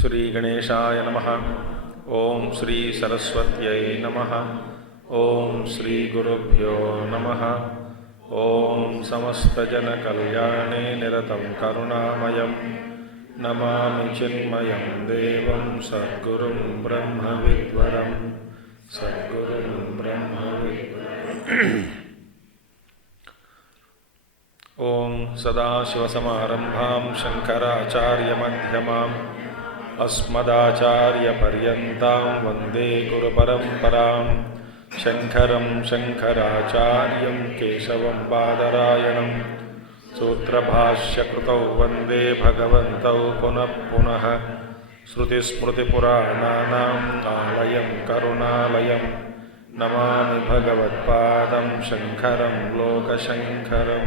ಶ್ರೀ ಗಣೇಶಾಯ ನಮಃ. ಓಂ ಶ್ರೀ ಸರಸ್ವತ್ಯೈ ನಮಃ. ಓಂ ಶ್ರೀ ಗುರುಭ್ಯೋ ನಮಃ. ಓಂ ಸಮಸ್ತಜನಕಲ್ಯಾಣೇ ನಿರತಂ ಕರುಣಾಮಯಂ ನಮಾಮಿ ಚಿನ್ಮಯಂ ದೇವಂ ಸದ್ಗುರುಂ ಬ್ರಹ್ಮವಿದ್ವರಂ ಸದ್ಗುರುಂ ಬ್ರಹ್ಮವಿದ್ವರಂ. ಓಂ ಸದಾಶಿವಸಮಾರಂಭಾಂ ಶಂಕರಾಚಾರ್ಯಮಧ್ಯಮಾಂ ಅಸ್ಮದಾಚಾರ್ಯಪರ್ಯಂತಾಂ ವಂದೇ ಗುರುಪರಂಪರಾಂ. ಶಂಕರಂ ಶಂಕರಾಚಾರ್ಯಂ ಕೇಶವಂ ಬಾದರಾಯಣಂ ಸೂತ್ರಭಾಷ್ಯಕೃತೌ ವಂದೇ ಭಗವಂತೌ ಪುನಃ ಪುನಃ. ಶ್ರುತಿಸ್ಮೃತಿಪುರಾಣಾನಾಂ ಆಲಯಂ ಕರುಣಾಲಯಂ ನಮಾಮಿ ಭಗವತ್ಪಾದಂ ಶಂಕರಂ ಲೋಕಶಂಕರಂ.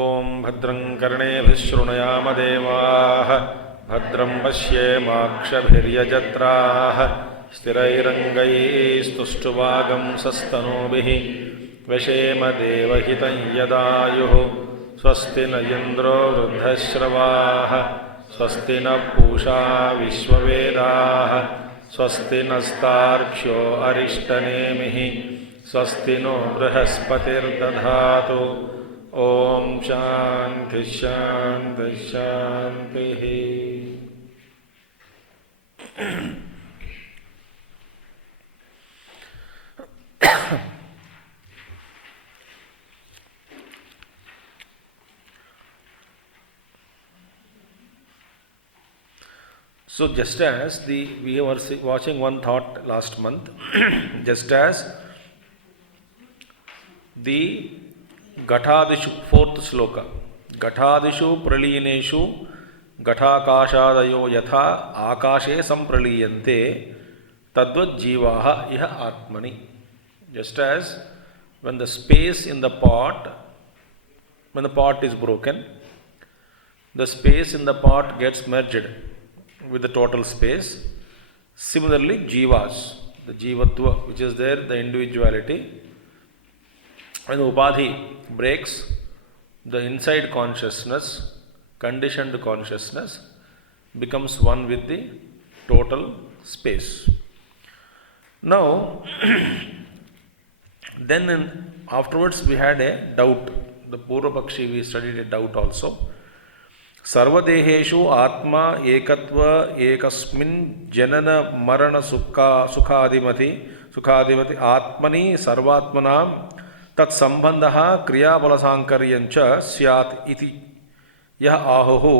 ಓಂ ಭದ್ರಂ ಕರ್ಣೇಭಿಃ ಶೃಣುಯಾಮ ದೇವಾಃ ಭದ್ರಂ ಪಶ್ಯೇಮಾಕ್ಷಭಿರ್ಯಜತ್ರಾಃ ಸ್ಥಿರೈರಂಗೈಸ್ತುಷ್ಟುವಾಗಂಸಸ್ತನೂಭಿಃ ವ್ಯಶೇಮ ದೇವಹಿತಂ ಯದಾಯುಃ. ಸ್ವಸ್ತಿ ನ ಇಂದ್ರೋ ವೃದ್ಧಶ್ರವಾಃ ಸ್ವಸ್ತಿ ನ ಪೂಷಾ ವಿಶ್ವವೇದಾಃ ಸ್ವಸ್ತಿ ನಸ್ತಾರ್ಕ್ಷ್ಯೋ ಅರಿಷ್ಟನೇಮಿಃ ಸ್ವಸ್ತಿ no ಬೃಹಸ್ಪತಿರ್ದಧಾತು. Om Shanti Shanti Shanti. So just as we were watching one thought last month, just as the Ghatadishu, fourth Śloka, Ghatadishu pralineshu Ghatakashadayo yatha akashe sampraliyante tadvat jivaha iha atmani. Just as when the space in the pot, when the pot is broken, the space in the pot gets merged with the total space. Similarly, jivas, the jivatva which is there, the individuality, when the upadhi breaks, the inside consciousness, conditioned consciousness, becomes one with the total space. Now, then afterwards we had a doubt. The Purva Pakshi, we studied a doubt also. Sarvadeheshu atma ekatva ekasmin janana marana sukhadimati atmani sarvatmanam tat sambandha kriyabalasankaryancha syat iti yah ahuhu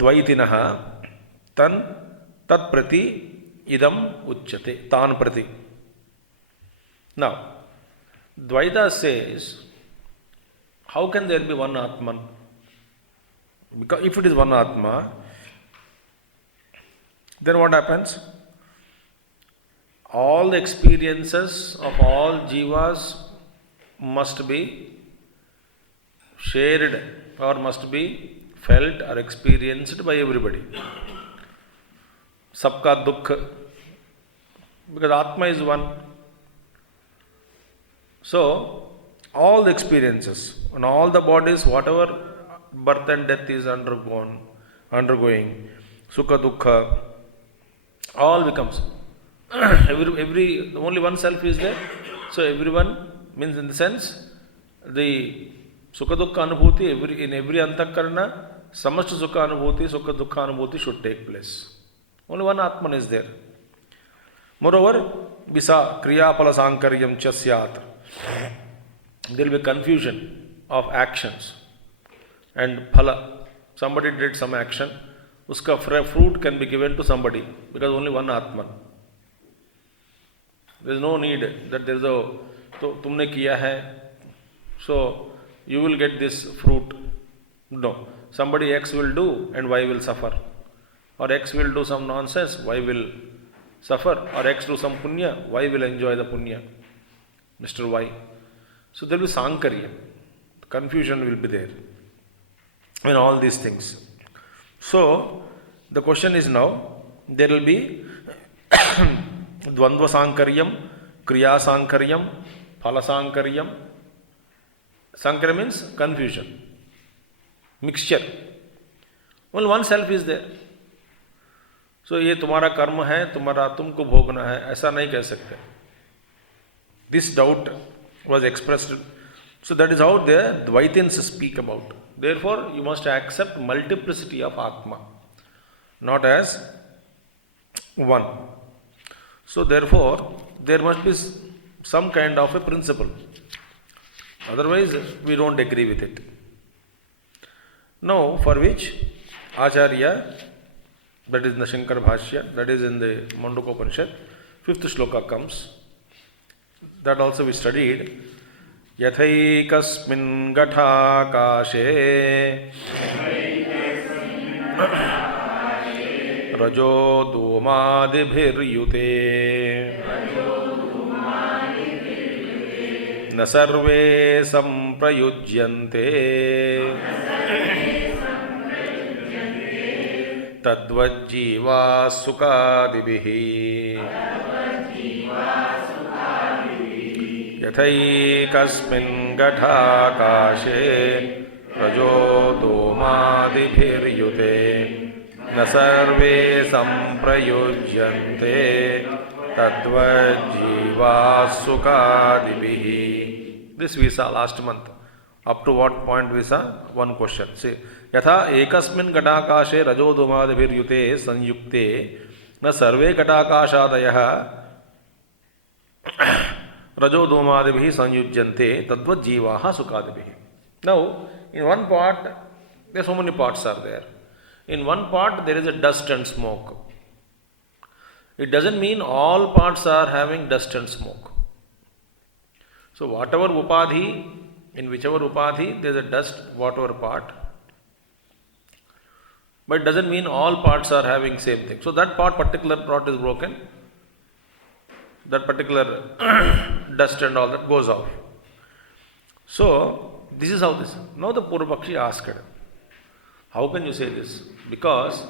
dvaitinah tan tat prati idam uchyate tan prati. Now, Dvaita says, how can there be one Atman? Because if it is one Atma, then what happens? All the experiences of all jivas must be shared or must be felt or experienced by everybody. Sabka dukha, because Atma is one. So, all the experiences and all the bodies, whatever birth and death is undergoing, sukha dukha, all becomes every only one self is there. So everyone means, in the sense, the sukha dukha anubhuti, in every antakarana, samasta sukha anubhuti, sukha dukha anubhuti should take place. Only one Atman is there. Moreover, visa kriyapala sankaryam cha syat. There will be confusion of actions and phala. Somebody did some action, uska fruit can be given to somebody because only one Atman. There is no need that there is a तो तुमने किया है, so you will get this fruit. No, somebody X will do and Y will suffer, or X will do some nonsense, Y will suffer, or X do some punya, Y will enjoy the punya, Mr. Y. So there will be sankarya, confusion will be there in all these things. So the question is now, there will be dvandva sankaryam, kriya sankaryam, phala sankaryam. Sankarya means confusion, mixture. Well, one self is there. So ये तुम्हारा कर्म है, तुम्हारा तुमको भोगना है, ऐसा नहीं कह सकते. This doubt was expressed. So that is how the Dvaitins speak about. Therefore, you must accept multiplicity of Atma, not as one. So therefore, there must be some kind of a principle. Otherwise, we don't agree with it. Now, for which Acharya, that is in the Shankara Bhāṣya, that is in the Māṇḍukya Upaniṣad, 5th Śloka comes. That also we studied. Yathaikasmin gathākāṣe rajo dhomadibhiryute na sarve samprayujyante tadvajjiva sukadibihi yathaikasmin gathākāṣe rajo dhomadibhiryute na sarve samprayujyante tadvajjiva sukadibihi. This we saw last month. Up to what point we saw? One question. See, yatha ekasmin gathākāṣe rajo dhomadibhiryute sanyukte na sarve gathākāṣādayah rajo dhomadibhi sanyujyante tadvat jivaha sukadibihi. Now, in one part, there are so many parts are there. In one part, there is a dust and smoke. It doesn't mean all parts are having dust and smoke. So, whatever upadhi, in whichever upadhi, there is a dust, whatever part. But it doesn't mean all parts are having same thing. So, that particular part is broken. That particular dust and all that goes off. So, this is how this. Now the Purvapakshi asked, how can you say this? Because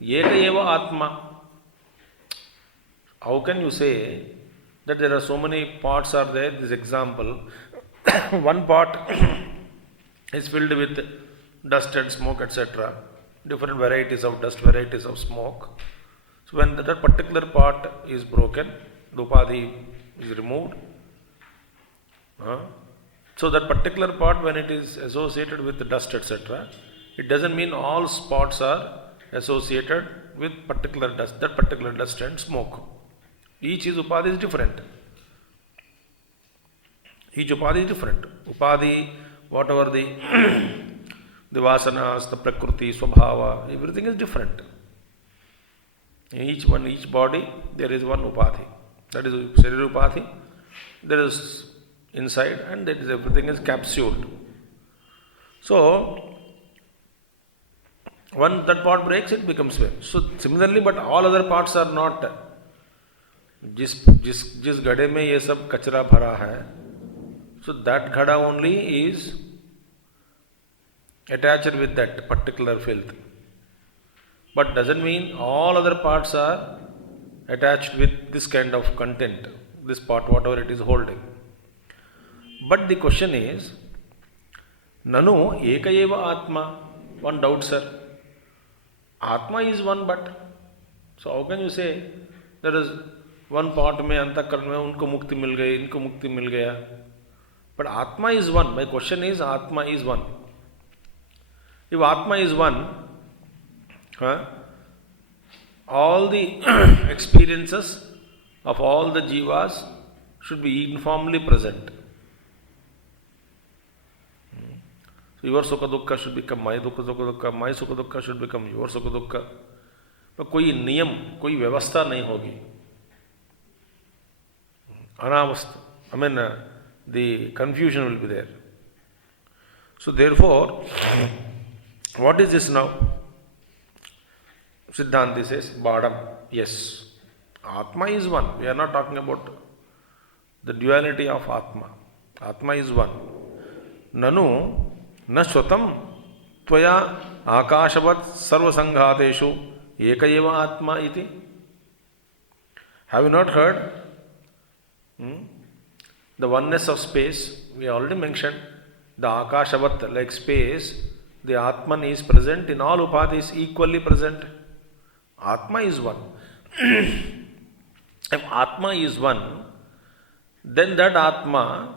Eka eva Atma. How can you say that there are so many parts are there? This example, one part is filled with dust and smoke, etc. Different varieties of dust, varieties of smoke. So when that particular part is broken, the upadhi is removed. So that particular part, when it is associated with the dust, etc., it doesn't mean all spots are associated with particular dust, that particular dust and smoke. Each upadhi is different. Each upadhi is different. Upadhi, whatever the vasanas, the prakriti, swabhava, everything is different. In each body, there is one upadhi. That is Sarira Upadhi. There is inside, and that is everything is capsuled. So, when that part breaks, it becomes well. So, similarly, but all other parts are not. जिस घड़े में ये सब कचरा भरा है, so that घड़ा only is attached with that particular filth. But doesn't mean all other parts are attached with this kind of content, this part, whatever it is holding. But the question is, Nanu eka eva Atma. One doubt, sir. Atma is one, but. So how can you say there is one part में अंतःकरण में उनको मुक्ति मिल गई, इनको मुक्ति मिल गया? But Atma is one. My question is, Atma is one. If Atma is one, all the experiences of all the jivas should be uniformly present. So your sukha dukkha should become my dukkha, my sukha dukkha should become your sukha dukkha. But कोई नियम, कोई व्यवस्था नहीं होगी. अनावस्था. the confusion will be there. So therefore, what is this now? Siddhanti says, Bādam, yes. Atma is one. We are not talking about the duality of Atma. Atma is one. Nanu na swatam tvaya akashavat sarvasanghateshu eka eva atma iti. Have you not heard? The oneness of space, we already mentioned. The akashavat, like space, the Atman is present in all upadhis, equally present. Atma is one. If Atma is one, then that Atma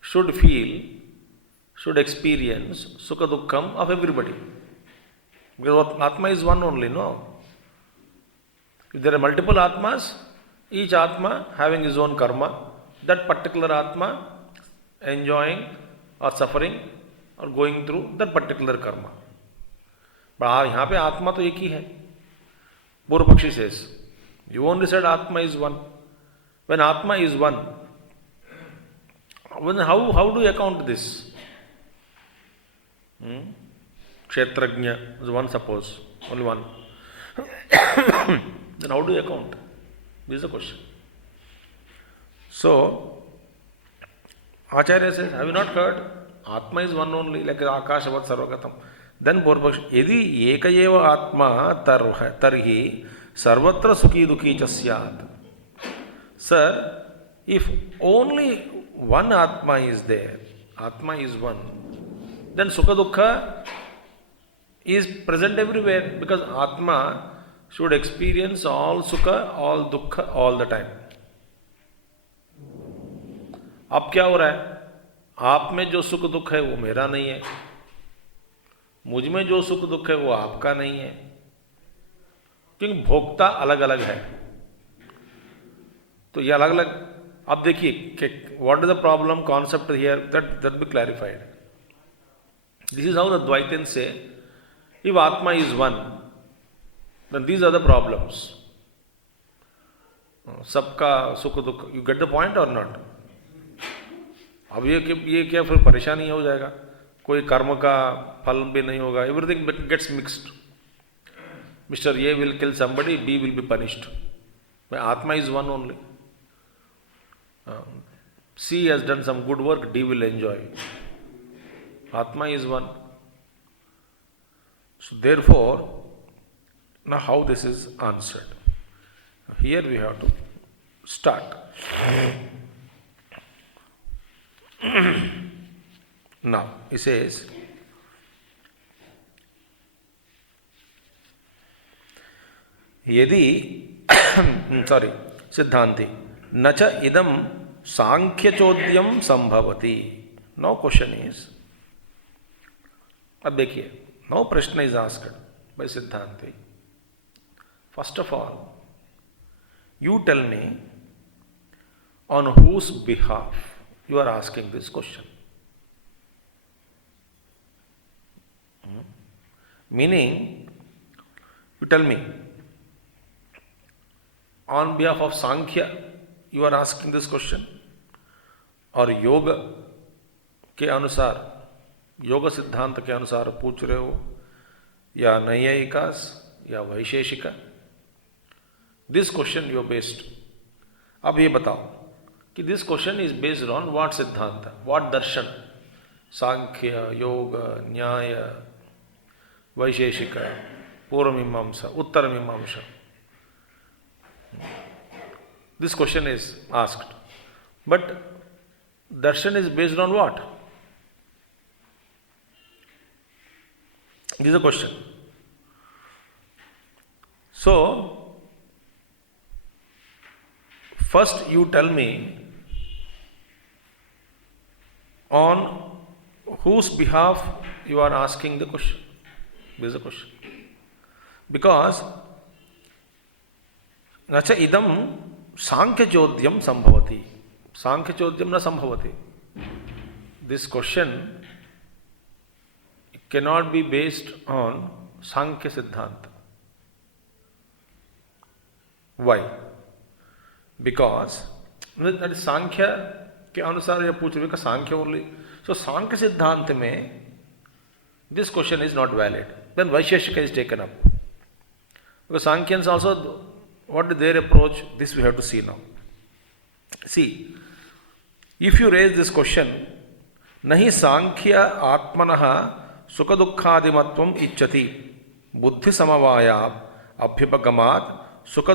should feel, should experience Sukha Dukkham of everybody. Because Atma is one only, no? If there are multiple Atmas, each Atma having his own karma, that particular Atma enjoying or suffering or going through that particular karma. But यहाँ पे आत्मा तो एक ही है. Purva Pakshi says, you only said Atma is one. When Atma is one, how do you account this? Kshetrajna is one, suppose, only one. Then how do you account? This is the question. So, Acharya says, have you not heard? Atma is one only, like Akashavat Sarvagatam. Then Purvapakshi, Yedi Ekayeva Atma Tarhi Sarvatra Sukhi Dukhi Chasyat. Sir, if only one Atma is there, Atma is one, then Sukha Dukha is present everywhere, because Atma should experience all Sukha, all Dukha, all the time. अब क्या हो रहा है? आप में जो सुख दुख है वो मेरा नहीं है, मुझ में जो सुख दुख है वो आपका नहीं है, क्योंकि भोक्ता अलग अलग है. तो ये अलग अलग, अब देखिए what is the problem concept here, that be clarified. This is how the द्वैतन्स से, इफ आत्मा is one, then these are the problems. सबका सुख दुख, you get the point or not? अब ये क्या फिर परेशानी हो जाएगा, कोई कर्म का फल भी नहीं होगा, everything gets mixed. Mister A will kill somebody, B will be punished. आत्मा is one only. C has done some good work, D will enjoy. Atma is one. So therefore, now how this is answered? Here we have to start. Now, he says, Yadi, Siddhanti, Nacha idam Sankhya Chodyam Sambhavati. Now question is, अब देखिए, now प्रश्न is asked by Siddhanti. First of all, you tell me on whose behalf you are asking this question. Meaning, you tell me, on behalf of Sankhya, you are asking this question, और योग के अनुसार, योग सिद्धांत के अनुसार पूछ रहे हो, या नैयायिकास या Vaisheshika. This question you based. अब ये बताओ कि this question is based on what सिद्धांत, व्हाट दर्शन, सांख्य, योग, न्याय, वैशेषिका, पूर्व मीमांसा, उत्तर मीमांसा. This question is asked. But darshan is based on what? This is a question. So, first you tell me on whose behalf you are asking the question. This is a question. Because nacha idam Sankhya Chodyam Sambhavati. Sankhya Chodyam na Sambhavati. This question cannot be based on Sankhya Siddhanta. Why? Because that is Sankhya के अनुसार यह पूछ रहे सांख्य only. सो सांख्य सिद्धांत में this question is not valid. Then Vaisheshika is taken up. Because Sankhya's also, what is their approach? This we have to see now. See, if you raise this question, nahi Sankhya atmanaha sukha dukkhadimatvam icchati buddhi samavaya abhyapagamat sukha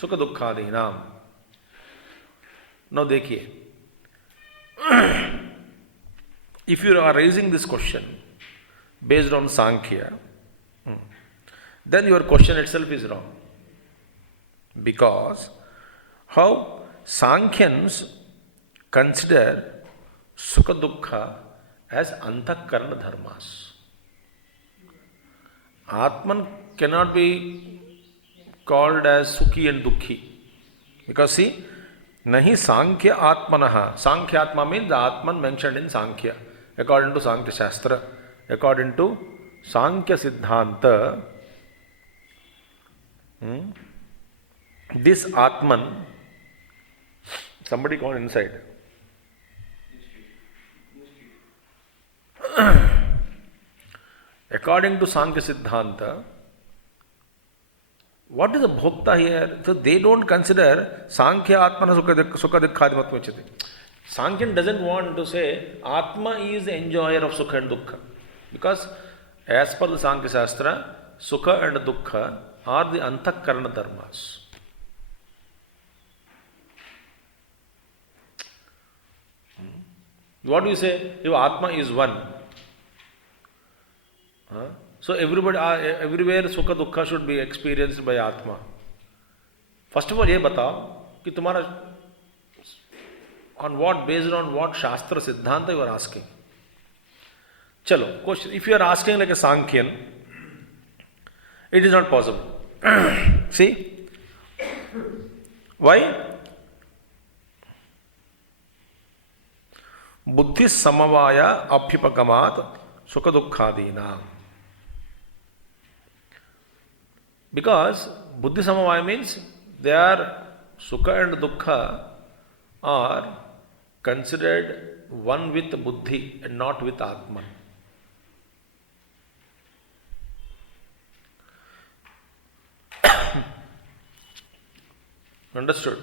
dukkhadinam. Now dekhiye. If you are raising this question based on Sankhya, then your question itself is wrong. Because how Sankhyans consider Sukha Dukkha as Antakarana dharmas. Atman cannot be called as Sukhi and Dukhi. Because see, nahi Sankhya Atmanaha. Sankhya Atma means the Atman mentioned in Sankhya. According to Sankhya Shastra, according to Sankhya Siddhanta, this Atman, somebody gone inside. According to Sankhya Siddhanta, what is the bhokta here? So they don't consider Sankhya Atmana Sukha Dukkhadimatvam Uchyate. Sankhyan doesn't want to say Atma is the enjoyer of Sukha and Dukkha. Because as per the Sankhya Shastra, Sukha and Dukkha are the Antakarana dharmas. What do you say? If Atma is one. So everywhere Sukha Dukkha should be experienced by Atma. First of all, ये बताओ कि तुम्हारा on what, based on what Shastra Siddhanta you are asking. Chalo, question. If you are asking like a Sankhyan, it is not possible. See? Why? Buddhi samavaya abhyapagamat sukha dukkhadina. Because Buddhi samavaya means they are Sukha and Dukkha are considered one with Buddhi and not with Atman. Understood?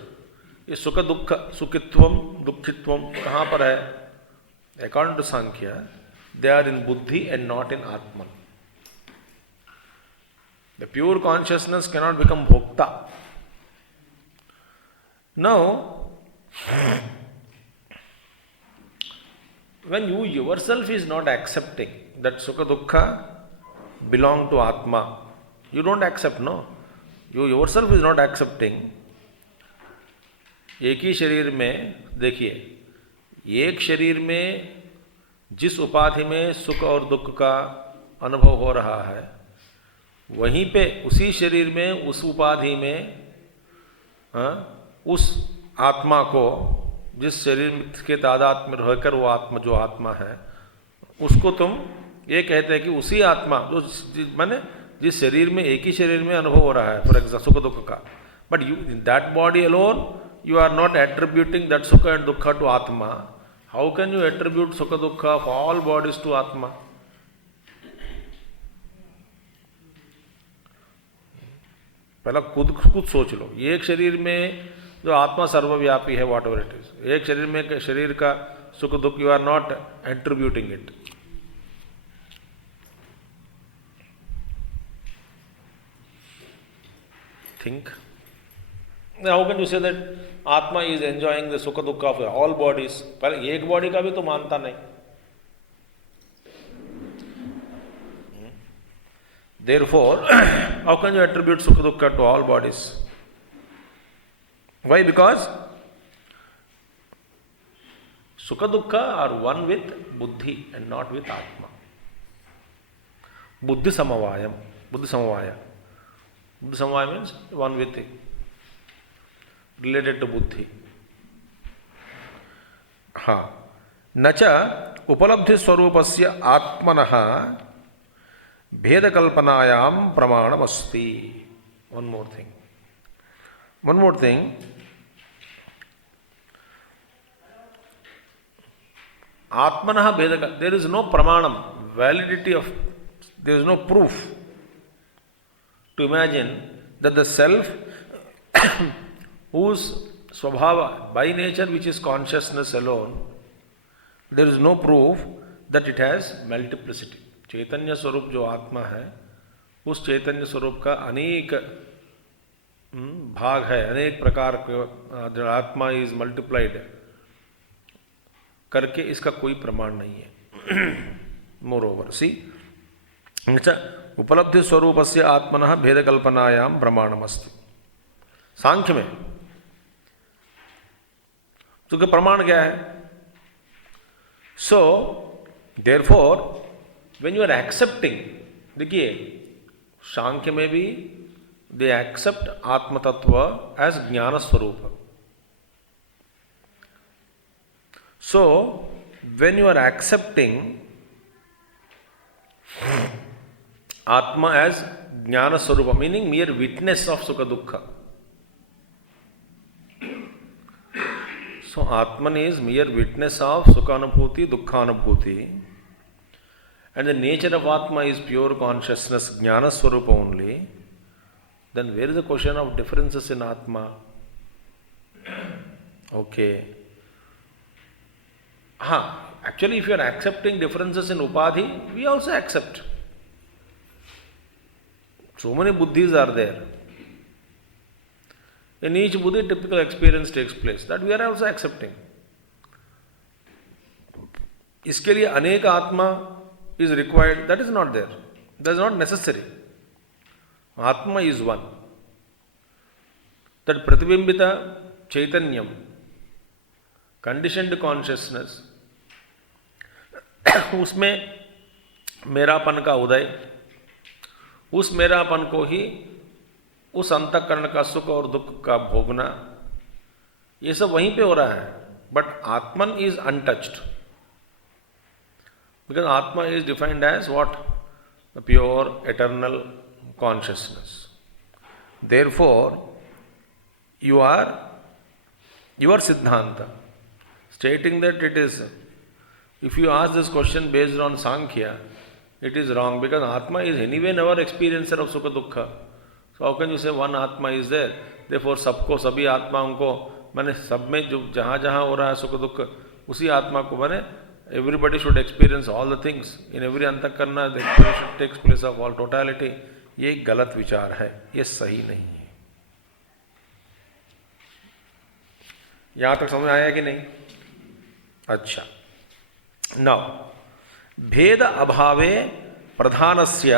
ये सुख दुख सुखित्वम दुखित्वम कहाँ पर है? According to Sankhya, they are in Buddhi and not in Atman. The pure consciousness cannot become bhokta. Now, when you yourself is not accepting that Sukha Dukkha belong to Atma, you don't accept, no? You yourself is not accepting. एक ही शरीर में देखिए, एक शरीर में जिस उपाधि में सुख और दुख का अनुभव हो रहा है, वहीं पे उसी शरीर में उस उपाधि में उस आत्मा को, जिस शरीर के तादाद में रहकर वो आत्मा जो आत्मा है, उसको तुम ये कहते हैं कि उसी आत्मा जो माने जिस शरीर में एक ही शरीर में अनुभव हो रहा है, फॉर एग्जाम्पल सुख दुख का, but you in that body alone you are not attributing that Sukha and Dukkha to Atma. How can you attribute Sukha Dukkha of all bodies to Atma? पहला खुद सोच लो, एक शरीर में जो आत्मा सर्वव्यापी है, वॉट एवर इट इज, एक शरीर में शरीर का सुख दुख, you are not attributing it. Think, how can you say that atma is enjoying the sukh dukh of all bodies? पर एक बॉडी का भी तो मानता नहीं. Therefore, how can you attribute Sukha Dukkha to all bodies? Why? Because Sukha Dukkha are one with Buddhi and not with Atma. Buddhi Samavayam. Buddhi Samavaya. Buddhi Samavaya means one with it, related to Buddhi. Nacha Upalabdhi Swarupasya Atmanaha Bhedakalpanayam Pramanamasti. One more thing. Atmanah Bheda, there is no pramanam, validity of, there is no proof to imagine that the self whose swabhava, by nature which is consciousness alone, there is no proof that it has multiplicity. चैतन्य स्वरूप जो आत्मा है, उस चैतन्य स्वरूप का अनेक भाग है, अनेक प्रकार के आत्मा इज मल्टीप्लाइड करके इसका कोई प्रमाण नहीं है. मोर ओवर सी उपलब्धि स्वरूप से आत्मनः भेद कल्पनायाम प्रमाणमस्ति. सांख्य में तो क्या प्रमाण क्या है? So therefore when you are accepting, देखिए सांख्य में भी दे एक्सेप्ट आत्म तत्व as jnana swarupa. So when you are accepting atma as jnana swarupa, meaning mere witness of sukha dukkha. So Atman is mere witness of sukha anubhuti, dukkha anubhuti, and the nature of Atma is pure consciousness, jnana swarupa only. Then where is the question of differences in Atma? Okay. Actually if you are accepting differences in Upadhi, we also accept. So many buddhis are there. In each buddhi, typical experience takes place. That we are also accepting. इसके लिए अनेक आत्मा is required. That is not there. That is not necessary. Atma is one. That Pratibhimbita Chaitanyam, conditioned consciousness, उसमें मेरापन का उदय, उस मेरापन को ही उस अंतःकरण का सुख और दुख का भोगना, ये सब वहीं पे हो रहा है. But atman is untouched because atma is defined as what? The pure eternal consciousness. Therefore your Siddhanta stating that it is, if you ask this question based on Sankhya, it is wrong because Atma is anyway never experiencer of Sukha Dukkha. So how can you say one Atma is there? Therefore सबको, सभी आत्माओं को, मैंने सब में जो जहाँ जहाँ हो रहा है सुख दुख, उसी आत्मा को मैंने, everybody should experience all the things in every अंतःकरण, the experience takes place of all totality. ये एक गलत विचार है, ये सही नहीं है. यहाँ तक समझ आया कि नहीं? अच्छा. नाउ भेद अभावे प्रधानस्य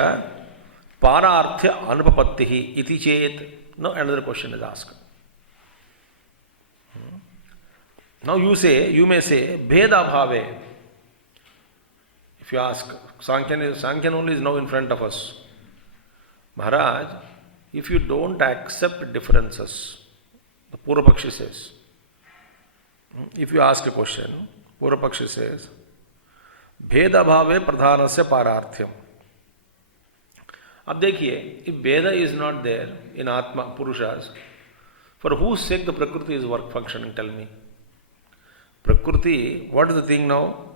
पारार्थ्य अनुपपत्तिः इति चेत. No another question is asked. Now you may say भेद अभावे. If you ask, Sankhyan only is now in front of us. Maharaj, if you don't accept differences, the Purvapakshi says, if you ask a question, Purvapakshi says, भेद अभावे प्रधानस्य पारार्थ्यम. अब देखिए, if Veda is not there in Atma, Purushas, for whose sake the Prakriti is work functioning? Tell me. Prakriti, what is the thing now?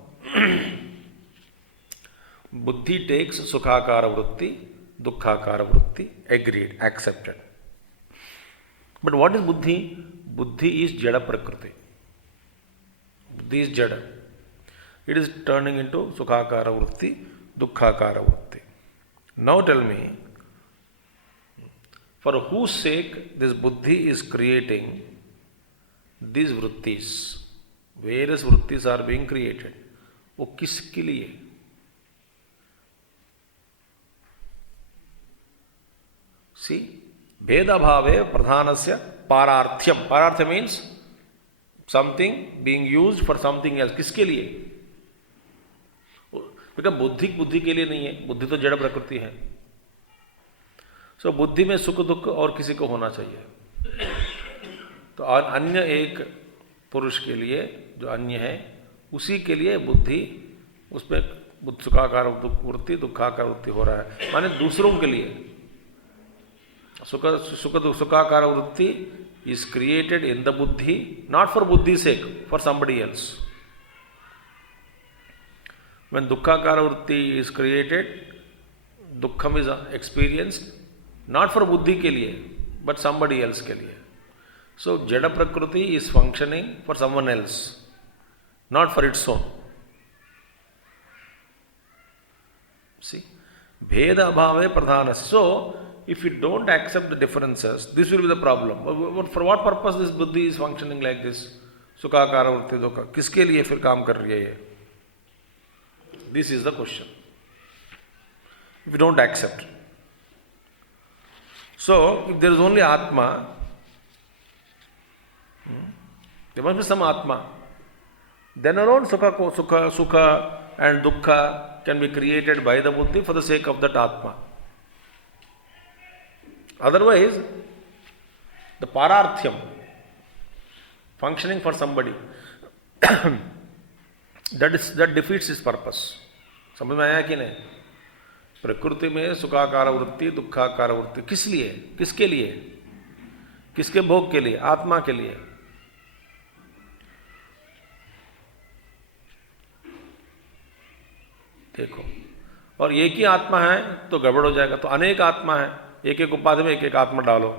Buddhi takes Sukhakara Vritti, Dukkhakara Vritti, agreed, accepted. But what is Buddhi? Buddhi is Jada Prakriti. Buddhi is Jada. It is turning into Sukhakara Vritti, Dukkhakara Vritti. Now tell me, for whose sake this Buddhi is creating these Vrittis? Various Vrittis are being created. वो किसके लिए? See, Veda Bhave Pradhanasya Pararthyam. Pararthya means something being used for something else. किसके लिए? क्योंकि बुद्धि के लिए नहीं है. बुद्धि तो जड़ प्रकृति है. सो बुद्धि में सुख दुख और किसी को होना चाहिए. तो अन्य एक पुरुष के लिए जो अन्य है, उसी के लिए बुद्धि, उसमें सुखाकार वृत्ति दुखाकार वृत्ति हो रहा है. माने दूसरों के लिए सुखाकार वृत्ति is created in the buddhi, not for buddhi's sake, for somebody else. When Dukkhakara Vritti is created, Dukkham is experienced not for Buddhi के लिए, but somebody else के लिए. So Jada Prakriti is functioning for someone else, not for its own. See, Bheda Abhave Pradhanasya. So, if you don't accept the differences, this will be the problem. For what purpose this Buddhi is functioning like this? Sukhakara Vritti Dukkha. किसके लिए फिर काम कर रही है ये? This is the question. If you don't accept. So, if there is only Atma, there must be some Atma. Then alone Sukha and Dukkha can be created by the Buddhi for the sake of that Atma. Otherwise, the Pararthyam, functioning for somebody, that defeats its purpose. समझ में आया कि नहीं? प्रकृति में सुखाकार वृत्ति, दुखाकार वृत्ति किस लिए? किसके लिए? किसके भोग के लिए? आत्मा के लिए. देखो, और एक ही आत्मा है तो गड़बड़ हो जाएगा. तो अनेक आत्मा है, एक एक उपाधि में एक एक आत्मा डालो.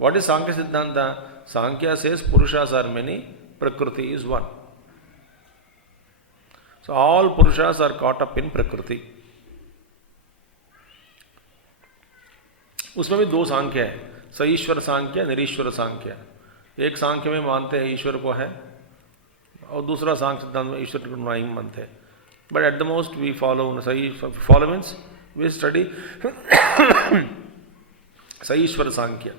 व्हाट इज सांख्य सिद्धांत? सांख्य सेज पुरुषास आर मेनी, प्रकृति इज वन. सो ऑल पुरुषास आर कॉट अप इन प्रकृति. उसमें भी दो सांख्य है, सईश्वर सांख्य, निरीश्वर सांख्य. एक सांख्य में मानते हैं ईश्वर को है, और दूसरा सांख्य सिद्धांत में ईश्वर को नहीं मानते हैं. But at the most we follow follow means we study Saishwara Sankhya.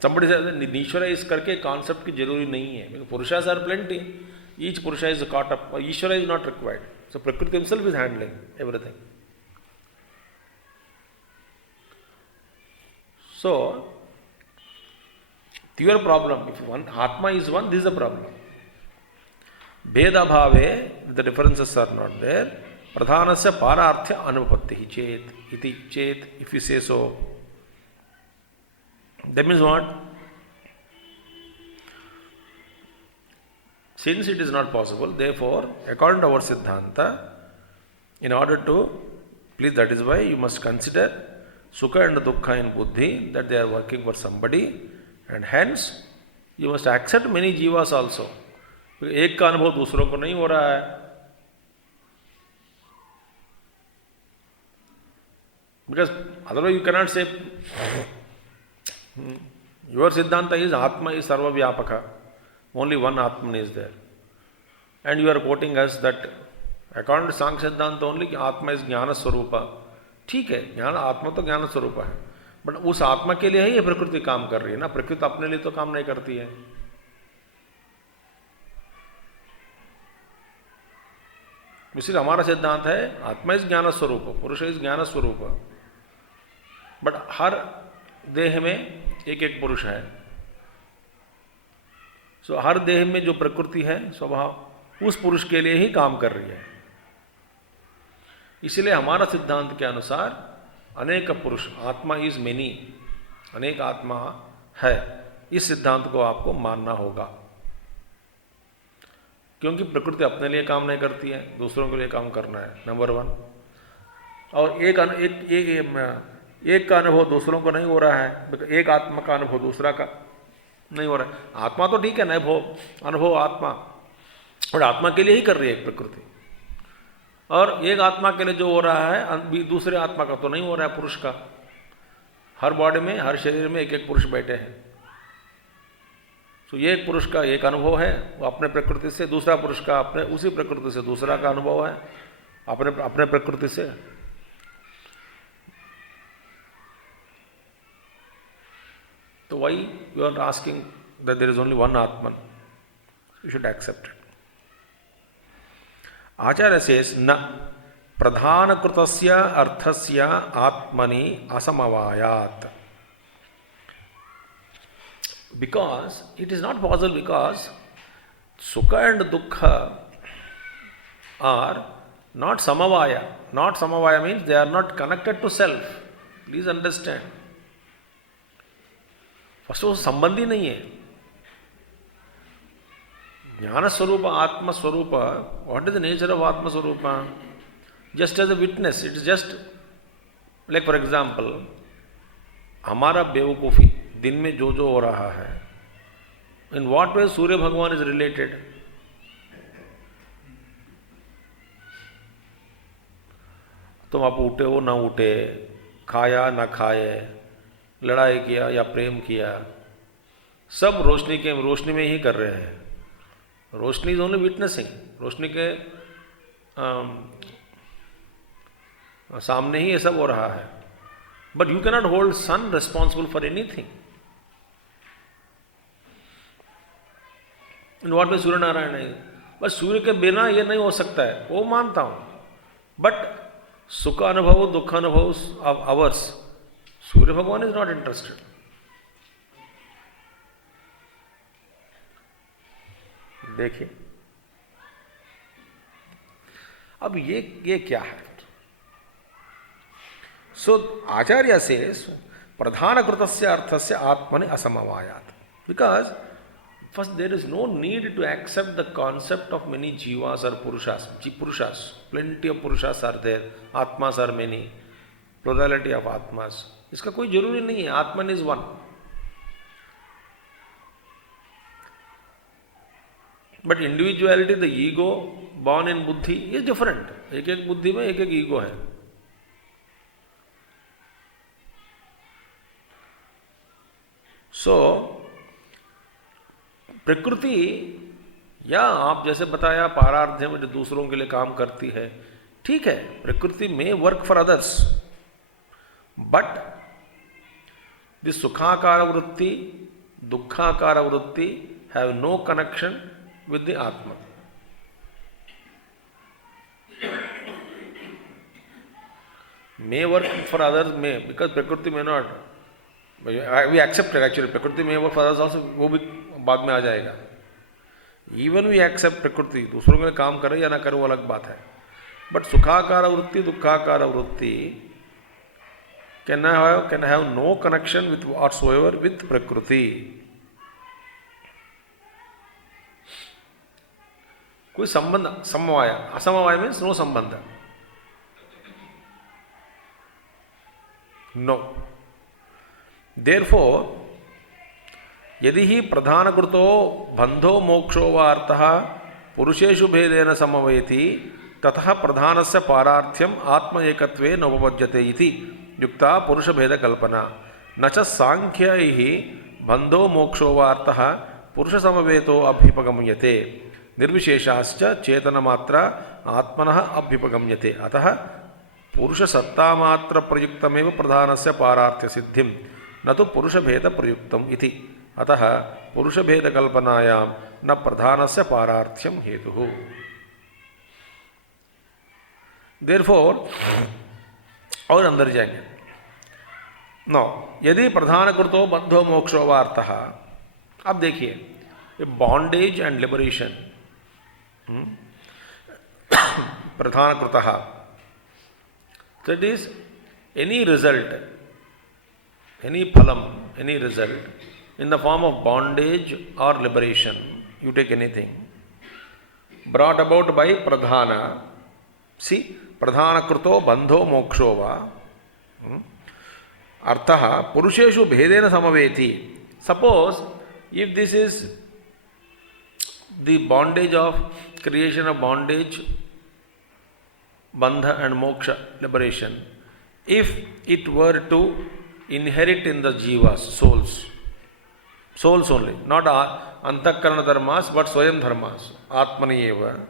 Somebody says Nishwara is करके concept की जरूरी नहीं है. Because Purushas are plenty. Each Purusha is caught up. Ishvara is not required. So Prakriti himself is handling everything. So your problem, if one Atma is one, this is a problem. Bheda bhave, the differences are not there. Pradhanasya pararthya anupatti chet, iti chet, if you say so. That means what? Since it is not possible, therefore, according to our Siddhanta, in order to, please, that is why you must consider Sukha and Dukkha in Buddhi, that they are working for somebody, and hence, you must accept many jivas also. एक का अनुभव दूसरों को नहीं हो रहा है. Because otherwise you cannot say your Siddhanta is Atma is Sarva Vyapaka. Only one Atman is there. And you are quoting us that according to Sankhya Siddhanta only Atma is Jnana Swarupa. ठीक है, ज्ञान आत्मा तो ज्ञान स्वरूप है, but उस आत्मा के लिए ही ये प्रकृति काम कर रही है ना. प्रकृति अपने लिए तो काम नहीं करती है. इसलिए हमारा सिद्धांत है आत्मा इस ज्ञान स्वरूप, पुरुष इस ज्ञान स्वरूप. बट हर देह में एक एक पुरुष है. सो हर देह में जो प्रकृति है स्वभाव उस पुरुष के लिए ही काम कर रही है. इसलिए हमारा सिद्धांत के अनुसार अनेक पुरुष, आत्मा इज मेनी, अनेक आत्मा है. इस सिद्धांत को आपको मानना होगा, क्योंकि प्रकृति अपने लिए काम नहीं करती है, दूसरों के लिए काम करना है, नंबर वन. और एक का अनुभव दूसरों को नहीं हो रहा है, एक आत्मा का अनुभव दूसरा का नहीं हो रहा है. आत्मा तो ठीक है ना, अनुभव आत्मा, और आत्मा के लिए ही कर रही है प्रकृति. और एक आत्मा के लिए जो हो रहा है दूसरे आत्मा का तो नहीं हो रहा है, पुरुष का. हर बॉडी में, हर शरीर में एक एक पुरुष बैठे हैं. तो ये एक पुरुष का एक अनुभव है वो अपने प्रकृति से, दूसरा पुरुष का अपने उसी प्रकृति से दूसरा का अनुभव है अपने प्रकृति से. तो why you are asking that there is only one आत्मन, यू शुड एक्सेप्ट इट. आचार्य सेज न प्रधानकृतस्य अर्थस्य आत्मनि असमवायात्. Because it is not possible, because Sukha and Dukkha are not samavaya. Not samavaya means they are not connected to self. Please understand. First of all, संबंधी नहीं है. Jnana Swarupa, Atma Swarupa, what is the nature of Atma Swarupa? Just as a witness, it is just like for example, हमारा बेवकूफ़ी दिन में जो जो हो रहा है, in what way सूर्य भगवान is related? तुम आप उठे हो ना उठे, खाया ना खाए, लड़ाई किया या प्रेम किया, सब रोशनी में ही कर रहे हैं. Roshni is only witnessing. रोशनी के सामने ही ये सब हो रहा है. But you cannot hold sun responsible for anything. In what में सूर्य नारायण है, बस सूर्य के बिना ये नहीं हो सकता है, वो मानता हूं. बट सुख अनुभव दुख अनुभव अवर्स, सूर्य भगवान इज नॉट इंटरेस्टेड. देखिए अब ये क्या है. सो आचार्य से प्रधान कृतस्य अर्थस्य आत्मनि असमवायात. Because first there is no need to accept the concept of many जीवास और पुरुषास. प्लेंटी ऑफ पुरुषास आर देर, आत्मास आर मेनी, प्लुरलिटी ऑफ आत्मास. इसका कोई जरूरी नहीं है. आत्मन is one. But individuality, the ego born in बुद्धि इज डिफरेंट. एक एक बुद्धि में एक एक ईगो है. सो प्रकृति, या आप जैसे बताया पारार्थ में जो दूसरों के लिए काम करती है, ठीक है, प्रकृति में work for others. But the सुखाकार वृत्ति, दुखाकार वृत्ति have no connection with the Atma. May work for others, may, because Prakriti may not. We accept it actually. Prakriti may work for others also, वो भी बाद में आ जाएगा. Even we accept Prakriti, दूसरों के लिए काम करे या ना करे वो अलग बात है. But सुखाकार वृत्ति, दुखाकार वृत्ति can have no connection with whatsoever with Prakriti. कोई संबंध, समवाय, असमवाय मीन्स नो संबंध. नो. देयरफॉर यदि ही प्रधानकृतो बंधो मोक्षो वा अर्थः पुरुषेषु भेदेन समवयति ततः प्रधानस्य पारार्थ्यम आत्म एकत्वे नोपपद्यते इति युक्ता पुरुषभेद कल्पना. न च सांख्यैः बंधो मोक्षो वा अर्थः पुरुष समवेतो अभ्युपगम्यते. निर्विशेषाश्च चेतनमात्र आत्मनः अभ्युपगम्यते. अतः पुरुष सत्तामात्र प्रयुक्तमेव प्रधानस्य पारार्थ्य सिद्धिं न तो पुरुषभेद प्रयुक्तम् इति. अतः पुरुषभेद कल्पनायां न प्रधानस्य पारार्थ्यं हेतुः. देयरफॉर और अंदर जाएंगे. नो, यदि प्रधानकृतो बद्धो मोक्षो वा अर्थः. अब देखिए बॉन्डेज एंड लिबरेशन, प्रधानकृतः, that is any result, any phalam, any result in the form of bondage or liberation, you take anything brought about by pradhana. See, pradhanakruto bandho moksho va artha purusheshu bhedena samaveti. Suppose if this is the bondage of creation of bondage, bandha and moksha, liberation, if it were to inherit in the jivas, souls only, not antakarana dharmas but swayam dharmas, atmani eva,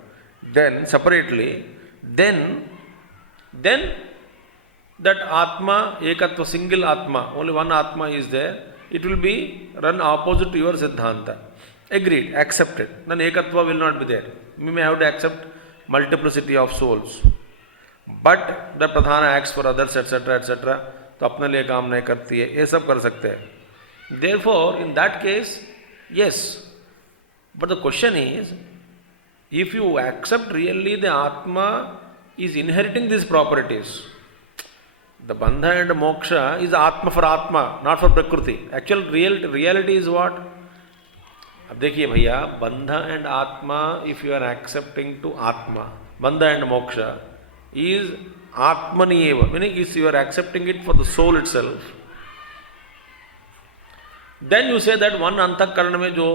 then separately, then that atma, ekatva, single atma, only one atma is there, it will be run opposite to your siddhanta. Agreed, accepted. Then ekatva will not be there. We may have to accept multiplicity of souls. But the pradhana acts for others, etc., etc., तो अपने लिए काम नहीं करती है, ये सब कर सकते हैं. Therefore, in that case, yes. But the question is, if you accept really the Atma is inheriting these properties, the Bandha and Moksha is Atma for Atma, not for Prakriti. Actual reality is what? अब देखिए भैया, bandh and atma, if you are accepting to atma, bandh and moksha is आत्मनि एव, meaning if you are accepting it for the soul itself, then you say that one अंतःकरण में जो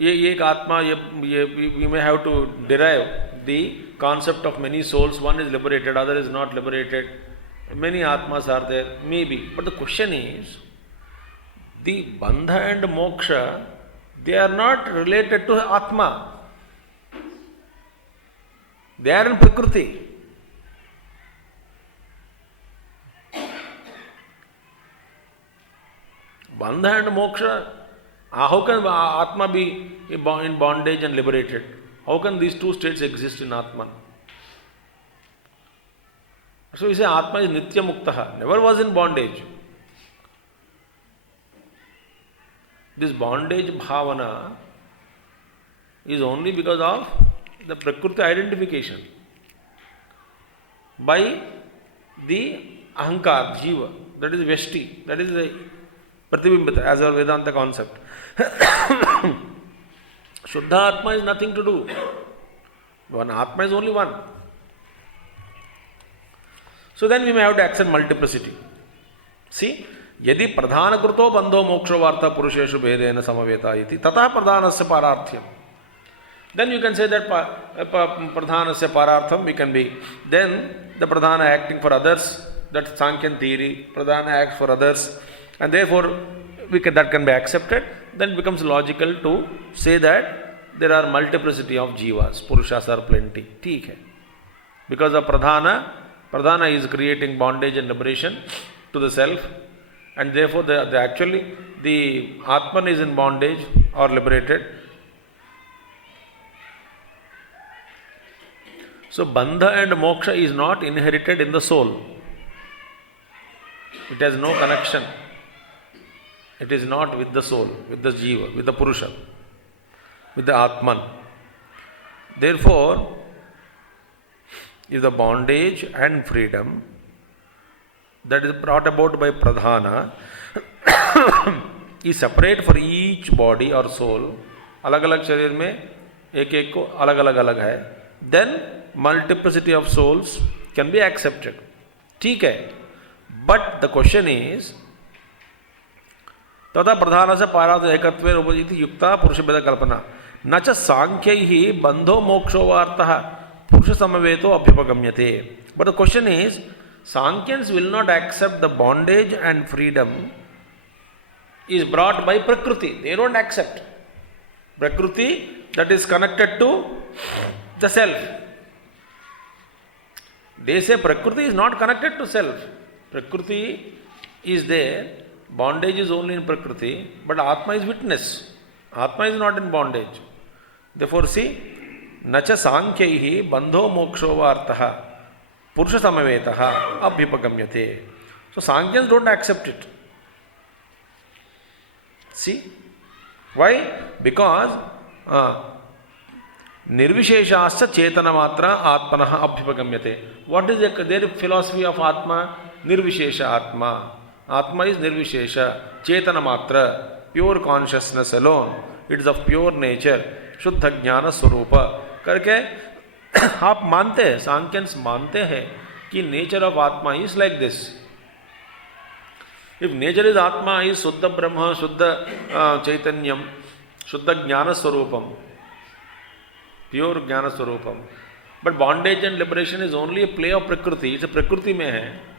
ये एक आत्मा, ये we may have to derive the concept of many souls, one is liberated, other is not liberated, many atmas are there, maybe, but the question is, the bandha and moksha, they are not related to atma, they are in prakriti. Bandha and moksha, how can atma be in bondage and liberated? How can these two states exist in Atman? So we say Atma is Nitya Muktaha, never was in bondage. This bondage bhavana is only because of the Prakriti identification by the Ahankar, Jiva, that is Veshti, that is the Pratibimbita as a Vedanta concept. Shuddha Atma is nothing to do. One Atma is only one. So then we may have to accept multiplicity. See, यदि प्रधानकृतो बंधो मोक्षो वार्ता पुरुषेषु भेदेन समवेता इति तथा प्रधानस्य पारार्थ्यम. Then you can say that pradhanasya parartham we can be. Then the pradhana acting for others, that Sankhyan theory, pradhana acts for others, and therefore that can be accepted. Then it becomes logical to say that there are multiplicity of jivas, purushas are plenty. ठीक है. Because of pradhana is creating bondage and liberation to the self, and therefore actually the Atman is in bondage or liberated. So bandha and moksha is not inherited in the soul. It has no connection. It is not with the soul, with the jiva, with the purusha, with the Atman. Therefore, if the bondage and freedom that is brought about by pradhana is separate for each body or soul, अलग अलग शरीर में एक एक को अलग अलग अलग है, then multiplicity of souls can be accepted. ठीक है. But the question is, तथा प्रधान से पारार्थ एकत्वेन उपजिति युक्ता पुरुष भेद कल्पना न च सांख्यैः बंधो मोक्षो वार्तः पुरुष समवेतो अभ्युपगम्यते. But the question is, Sankyans will not accept the bondage and freedom is brought by Prakriti. They don't accept. Prakriti that is connected to the self. They say Prakriti is not connected to self. Prakriti is there. Bondage is only in Prakriti, but Atma is witness. Atma is not in bondage. Therefore, see, nacha sankhyaih bandho moksho vartaha purusha samavetaha abhipagamyate. So, Sankyans don't accept it. See? Why? Because nirvisheshascha chetana matra atmanaha abhipagamyate. What is their philosophy of Atma? Nirvishesha Atma. Atma is nirvishesha, chetana matra, pure consciousness alone. It is of pure nature, शुद्ध ज्ञान स्वरूप करके आप मानते हैं, सांख्यंस मानते हैं कि नेचर ऑफ आत्मा is like this. If nature is आत्मा इज शुद्ध ब्रह्म, शुद्ध चैतन्यम, शुद्ध ज्ञान स्वरूपम, प्योर ज्ञान स्वरूपम. But bondage and liberation is only a play of प्रकृति. इसे प्रकृति में है.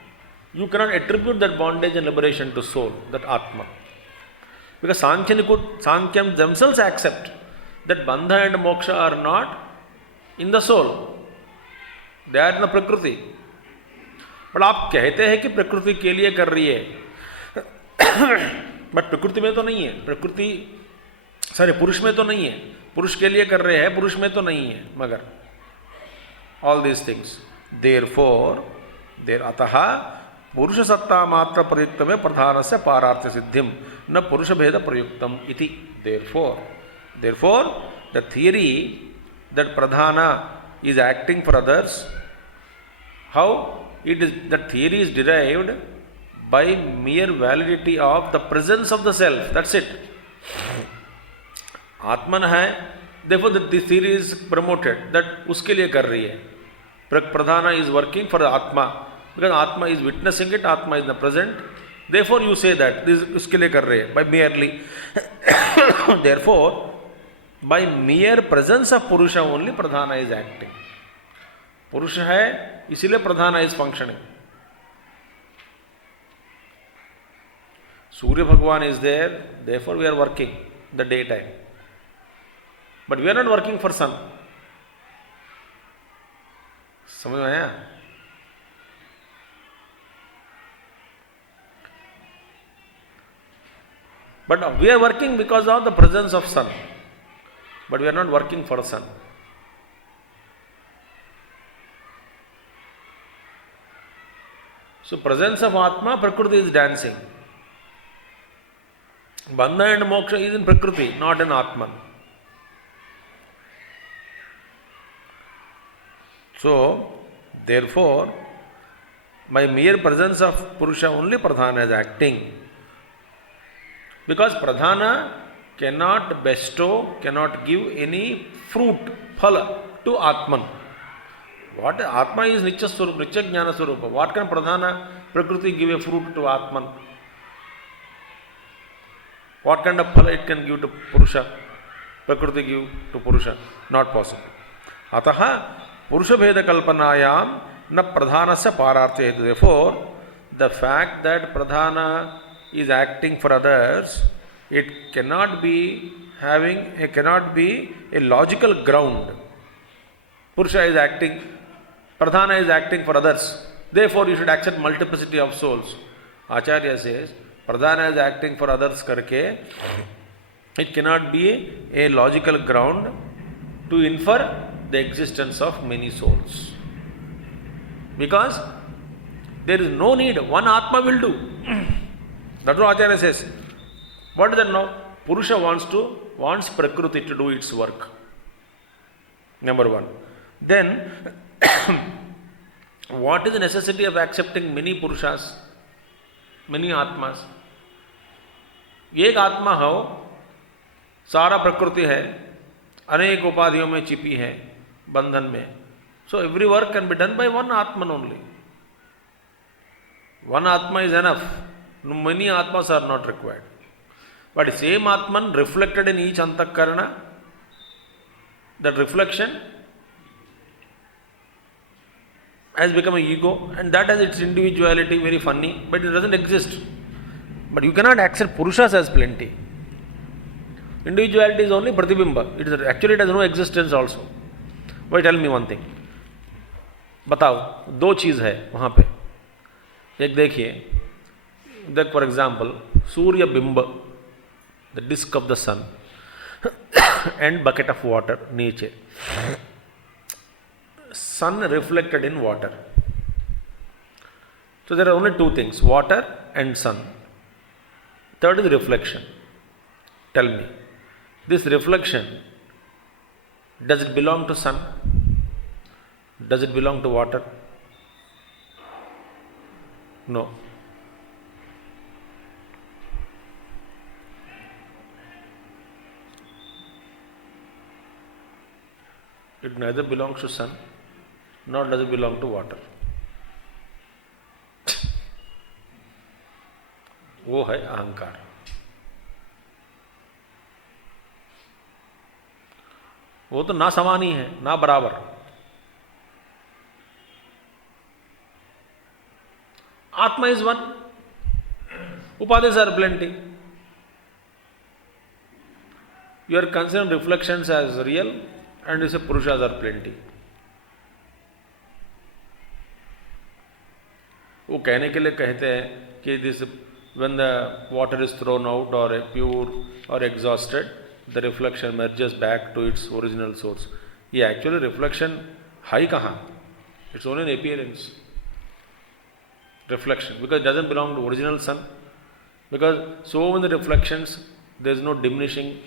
You cannot attribute that bondage and liberation to soul, that Atma. Because Sankhyan themselves accept that Bandha and Moksha are not in the soul. They are in the Prakriti. But आप कहते हैं कि प्रकृति के लिए कर रही है. बट प्रकृति में तो नहीं है. प्रकृति पुरुष में तो नहीं है. पुरुष के लिए कर रहे हैं, पुरुष में तो नहीं है. मगर all these things. Therefore, अतः पुरुष सत्ता मात्र प्रयुक्त में प्रधान से पारार्थ सिद्धिम न पुरुष भेद प्रयुक्तम इति. Therefore, the theory that pradhana is acting for others, how it is, that theory is derived by mere validity of the presence of the self. That's it. आत्मन है, therefore this theory is promoted that उसके लिए कर रही है. Pradhana is working for Atma because Atma is witnessing it, Atma is in the present. Therefore you say that this उसके लिए कर रही है by merely. Therefore by mere presence of Purusha only Pradhana is acting. Purusha है इसीलिए Pradhana is functioning. Surya Bhagwan is there, therefore we are working the daytime. But we are not working for sun. समझ में आया? But we are working because of the presence of sun. But we are not working for sun. So presence of Atma, Prakriti is dancing. Bandha and moksha is in Prakriti, not in Atman. So, therefore, by mere presence of Purusha only Pradhana is acting. Because Pradhana cannot bestow, cannot give any fruit, phala, to Atman. What Atma is Nitya Swarupa, Nitya Jnana Swarupa. What can Pradhana Prakriti give a fruit to Atman? What kind of phala it can give to Purusha? Prakriti give to Purusha? Not possible. Ataha Purusha Bheda Kalpanayam na Pradhanasya Pararthe. Therefore, the fact that Pradhana is acting for others, it cannot be a logical ground. Purusha is acting, Pradhana is acting for others. Therefore, you should accept multiplicity of souls. Acharya says, Pradhana is acting for others karke, it cannot be a logical ground to infer the existence of many souls. Because there is no need, one Atma will do. That's what Acharya says. What is that now? Purusha wants Prakriti to do its work. Number one. Then, what is the necessity of accepting many Purushas, many Atmas? एक आत्मा हो, सारा प्रकृति है, अनेक उपाधियों में छिपी है, बंधन में. So every work can be done by one Atman only. One Atma is enough. Many Atmas are not required. But same Atman reflected in each Antakarana, that reflection has become an ego, and that has its individuality, very funny, but it doesn't exist. But you cannot accept Purushas as plenty. Individuality is only Pratibimba. Actually it has no existence also. Why, tell me one thing. बताओ, दो चीज़ है वहाँ पे. एक देखिए, for example, Surya Bimba, the disk of the sun, and bucket of water, नीचे. Sun reflected in water. So there are only two things, water and sun. Third is reflection. Tell me, this reflection, does it belong to sun? Does it belong to water? No. It neither belongs to sun, nor does it belong to water. वो है अहंकार. वो तो ना समान ही है, ना बराबर. Atma is one. Upadhis are plenty. You are considering reflections as real, and you say Purushas are plenty. वो कहने के लिए कहते हैं कि this when the water is thrown out or pure or exhausted, the reflection merges back to its original source. ये actually reflection है कहाँ? It's only an appearance. Reflection, because it doesn't belong to original sun. Because so many reflections, there is no diminishing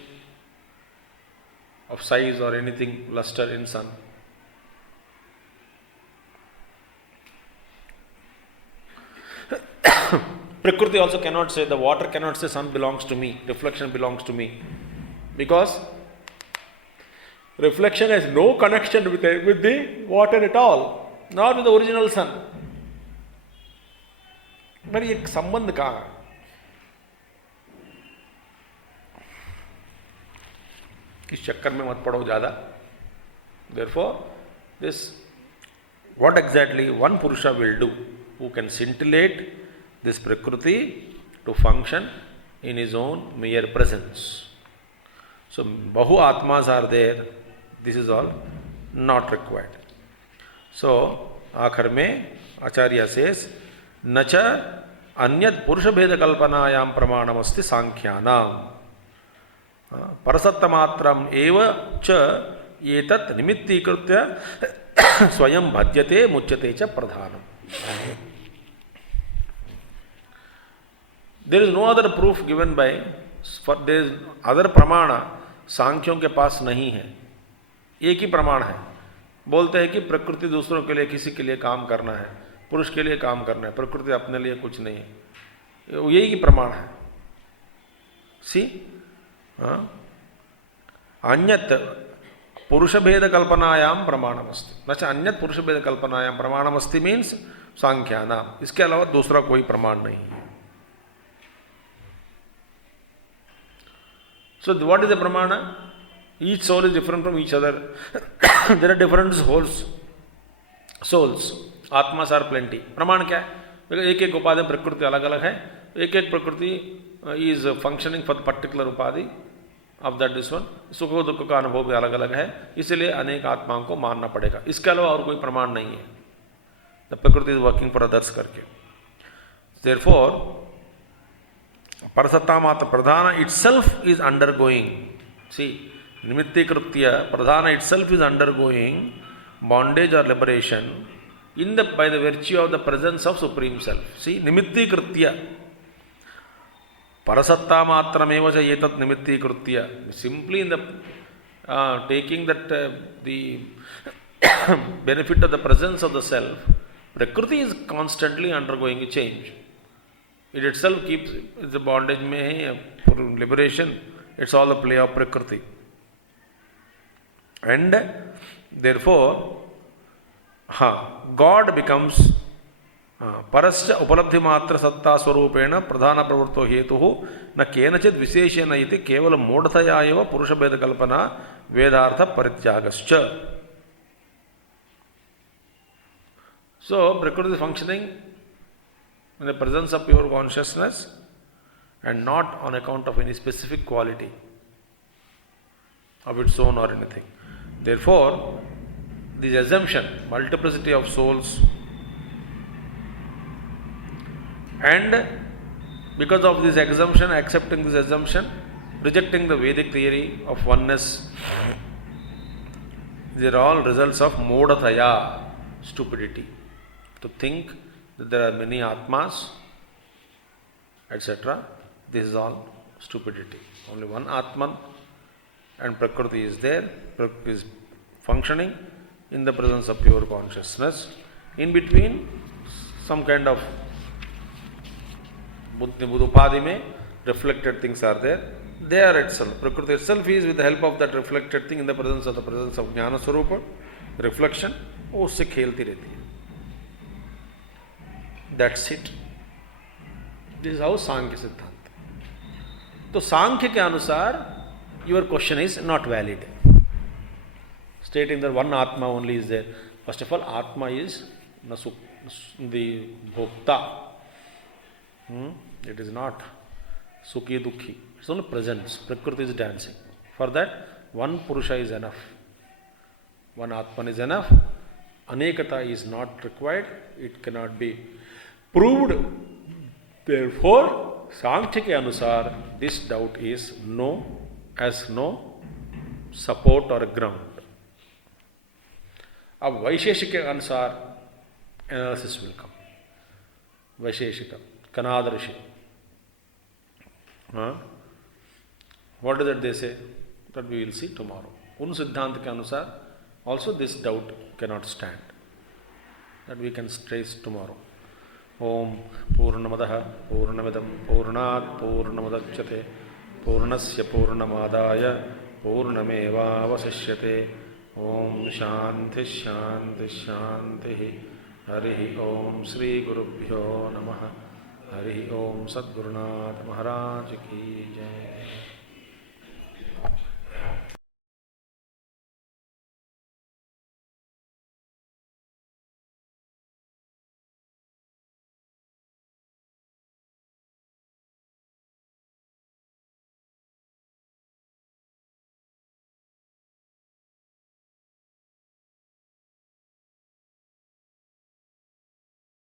of size or anything, luster in sun. Prakriti also cannot say, the water cannot say sun belongs to me, reflection belongs to me. Because Reflection has no connection with the water at all, nor with the original sun. पर ये संबंध कहाँ है? इस चक्कर में मत पड़ो ज़्यादा. Therefore, what exactly one Purusha will do, who can scintillate this Prakriti to function in his own mere presence. So, Bahu Atmas are there. This is all not required. So, आखिर में Acharya says, Nacha anyat Purusha Bheda Kalpanayam Pramanamasti Sankhyanam Parasattamatram eva cha etat nimittikritya swayam bhadyate muchyate cha pradhanam. There is no other proof given by, there is other pramana सांख्यों के पास नहीं है. एक ही प्रमाण है. बोलते हैं कि प्रकृति दूसरों के लिए, किसी के लिए काम करना है, पुरुष के लिए काम करना है, प्रकृति अपने लिए कुछ नहीं है. यही की प्रमाण है. सी अन्यत पुरुष भेद कल्पनायाम प्रमाणमस्ति. अच्छा, अन्यत पुरुष भेद कल्पनायाम प्रमाणमस्ति मीन्स सांख्यानाम. इसके अलावा दूसरा कोई प्रमाण नहीं है. So what is the pramana? Each soul is different from each other. There are different souls. Atmas are plenty. Praman क्या है? Because एक एक उपाधि प्रकृति अलग अलग है. एक एक प्रकृति is functioning for the particular उपाधि of that this one. सुख दुख का अनुभव भी अलग अलग है. इसलिए अनेक आत्माओं को मानना पड़ेगा. इसके अलावा और कोई प्रमाण नहीं है. The Prakriti is working for others करके. Therefore, Parasattamatta Pradhana itself is undergoing. See, Nimittikritya Pradhana itself is undergoing bondage or liberation by the virtue of the presence of Supreme Self. See, Nimittikritya Parasattamattrameva cha etat Nimittikritya. Simply in the taking that the benefit of the presence of the Self, Prakriti is constantly undergoing a change. It itself keeps the bondage mein for liberation. It's all the play of Prakriti. And therefore, God becomes Parasya Upalabdhi Matra Satta Swarupena Pradhana Pravurto Hetuhu Na Kenachit Visheshena iti Kevala Modhathaya eva Purusha Bheda Kalpana Vedartha Parityagascha. So, Prakriti is functioning in the presence of pure consciousness and not on account of any specific quality of its own or anything. Therefore, this assumption, multiplicity of souls, and because of this assumption, accepting this assumption, rejecting the Vedic theory of oneness, these are all results of Modhathaya, stupidity. To think that there are many Atmas, etc., this is all stupidity. Only one Atman and Prakriti is there, Prakriti is functioning in the presence of pure consciousness. In between, some kind of Upadhi mein reflected things are there. They are itself. Prakriti itself is with the help of that reflected thing in the presence of Jnana Swarupa, reflection, वो उससे खेलती रहती है. That's it. This is how Sankhya Siddhanta. तो सांख्य के अनुसार your question is not valid. Stating that one Atma only is there. First of all, Atma is the Bhokta. It is not Sukhi Dukhi. It's only presence. Prakriti is dancing. For that, one Purusha is enough. One Atman is enough. Anekata is not required. It cannot be proved. Therefore, Sankhya ke anusar, this doubt is has no support or ground. अब वैशेषिक के अनुसार analysis will come. Vaisheshika Kanad Rishi. What is that they say? That we will see tomorrow. उन सिद्धांत के अनुसार also this doubt cannot stand. That we can trace tomorrow. ओम पूर्णमदः पूर्णमिदं पूर्णात् पूर्णमुदच्यते पूर्णस्य पूर्णमादाय पूर्णमेवावशिष्यते। ओम शांति शांति शांति। हरि ओम श्री गुरुभ्यो नमः। हरि ओम सद्गुरुनाथ महाराज की जय।